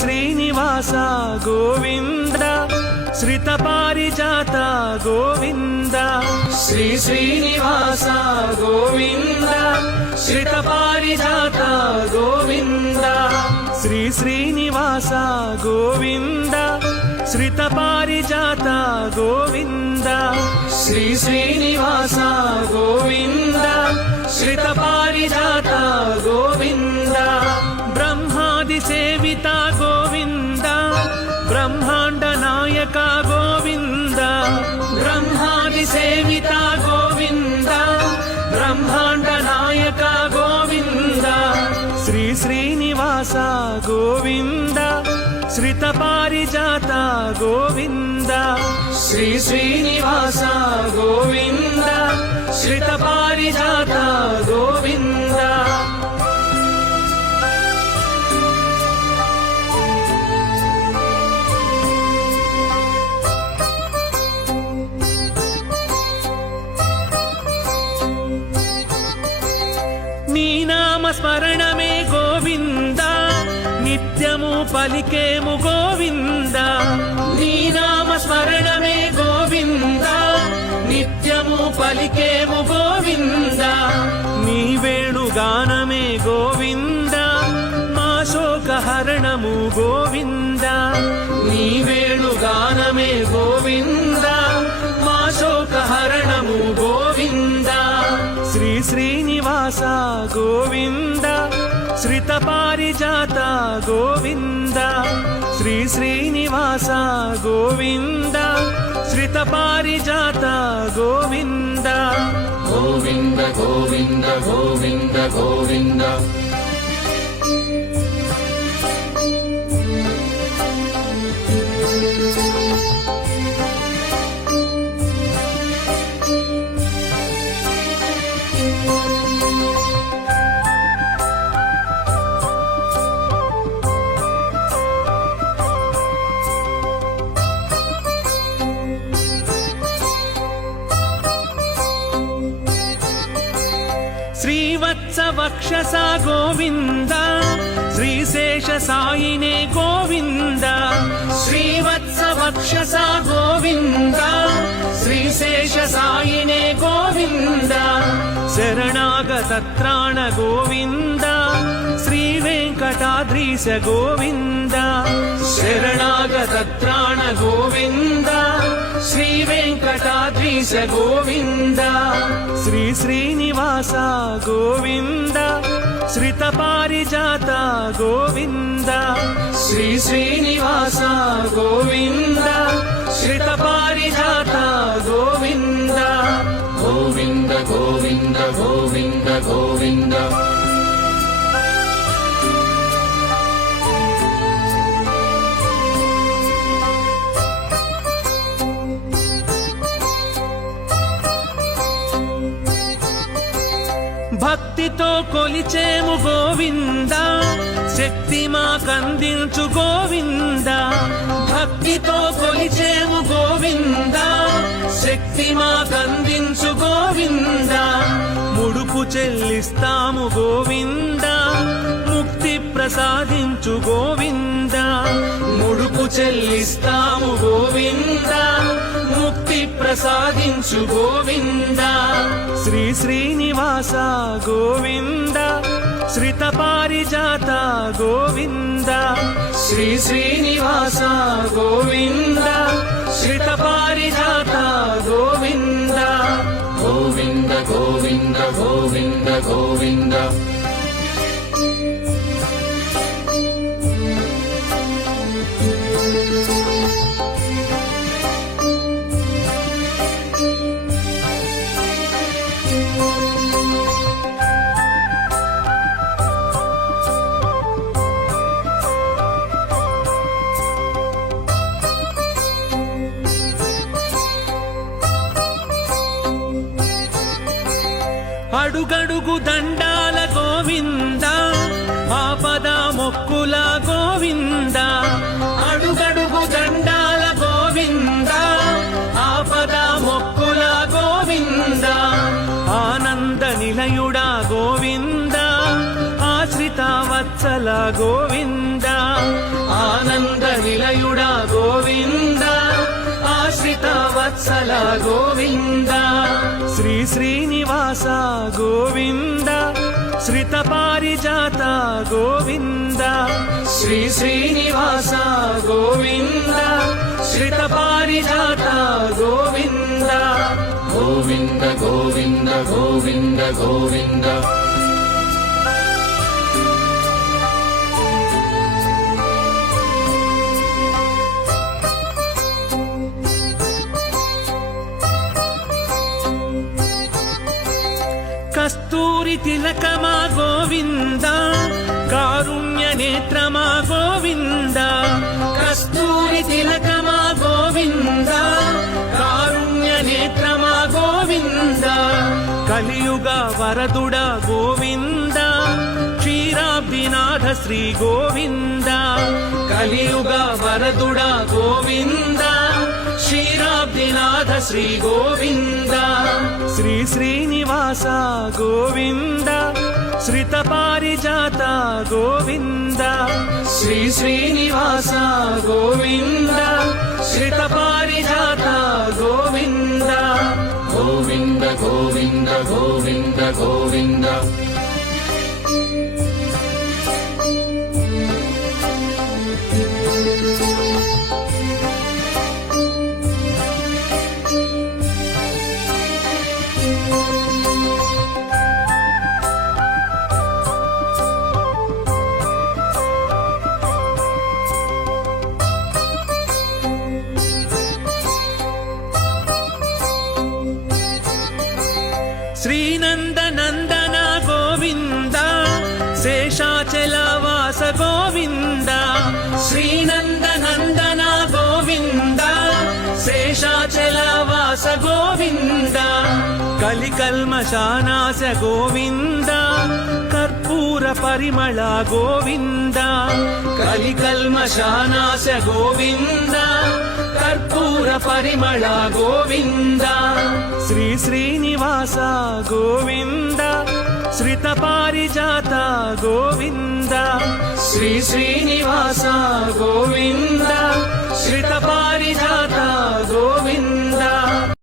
శ్రీనివాస గోవింద శ్రిత పారిజాత గోవింద శ్రీ శ్రీనివాస గోవింద శ్రిత పారిజాత గోవింద శ్రీ శ్రీనివాస గోవింద శ్రిత పారిజాత గోవింద శ్రీ శ్రీనివాస గోవింద శ్రిత పారిజాత గోవింద బ్రహ్మాది సేవిత గోవింద బ్రహ్మాండ నాయక గోవింద బ్రహ్మాది సేవిత గోవింద బ్రహ్మాండ నాయక గోవింద శ్రీ శ్రీనివాస గోవింద శ్రిత పారిజాత గోవింద శ్రీ శ్రీనివాస గోవింద శ్రిత పారిజాత గోవింద నీ నామ స్మరణమే గోవింద నిత్యము పలికేము గోవింద నీ నామ స్మరణమే గోవింద నిత్యము పలికేము గోవింద నీ వేణుగానమే గోవింద మా శోకహరణము గోవింద నీ వేణుగానమే గోవింద మా శోకహరణము గోవింద శ్రీ శ్రీనివాస గోవింద శ్రిత పారిజాత గోవింద శ్రీ శ్రీనివాస గోవింద శ్రిత పారిజాత గోవింద గోవింద గోవింద గోవింద గోవింద శ్రీవత్స వక్షస గోవింద శ్రీశేష సాయినే గోవింద శ్రీవత్స వక్షస గోవింద శ్రీశేష సాయినే గోవింద శరణాగత త్రాణ గోవింద శ్రీ వెంకటాద్రీశ గోవింద శరణాగత త్రాణ గోవింద శ్రీ వెంకటాద్రీశ గోవింద శ్రీ శ్రీనివాస గోవింద శ్రిత పారిజాత గోవింద శ్రీ శ్రీనివాస గోవింద శ్రిత పారిజాత గోవింద గోవింద గోవింద గోవింద గోవింద భక్తితో కొలిచేము గోవింద శక్తి మాకందించు గోవింద భక్తితో కొలిచేము గోవింద శక్తి మాకందించు గోవింద ముడుపు చెల్లిస్తాము గోవింద ముక్తి ప్రసాదించు గోవింద ముడుపు చెల్లిస్తాము గోవింద ముక్తి ప్రసాదించు గోవింద శ్రీ శ్రీనివాస గోవింద శ్రిత పారిజాత గోవింద శ్రీ శ్రీనివాస గోవింద శ్రిత పారిజాత గోవింద గోవింద గోవింద గోవింద గోవింద అడుగడుగు దండాల గోవింద ఆపద మొక్కుల గోవింద అడుగడుగు దండాల గోవింద ఆపద మొక్కుల గోవింద ఆనంద నిలయుడా గోవింద ఆశ్రిత వత్సల గోవింద నిలయుడా గోవింద ఆశ్రిత వత్సల గోవింద శ్రీ శ్రీనివాస గోవింద శ్రిత పారిజాత గోవింద శ్రీ శ్రీనివాస గోవింద శ్రిత పారిజాత గోవింద గోవింద గోవింద గోవింద గోవింద కస్తూరి తిలకమా గోవింద కారుణ్య నేత్రమా గోవింద కస్తూరి తిలకమా గోవింద కారుణ్య నేత్రమా గోవింద కలియుగ వరదుడ గోవింద క్షీరాబ్దినాథ శ్రీ గోవింద కలియుగ వరదుడ గోవింద క్షీరాబ్దినాథ శ్రీ గోవింద శ్రీ శ్రీనివాస గోవింద శ్రిత పారిజాత గోవింద శ్రీ శ్రీనివాస గోవింద శ్రిత పారిజాత గోవింద గోవింద గోవింద గోవింద గోవింద శ్రీనందనందన గోవింద శేషాచలవాస గోవింద శ్రీనందనందన గోవింద శేషాచలవాస గోవింద కలికల్మషానాశ గోవింద కర్పూర పరిమళ గోవింద కలికల్మషానాశ గోవింద కర్పూర పరిమళ గోవింద శ్రీ శ్రీనివాస గోవింద శ్రిత పారిజాత గోవింద శ్రీ శ్రీనివాస గోవింద శ్రిత పారిజాత గోవింద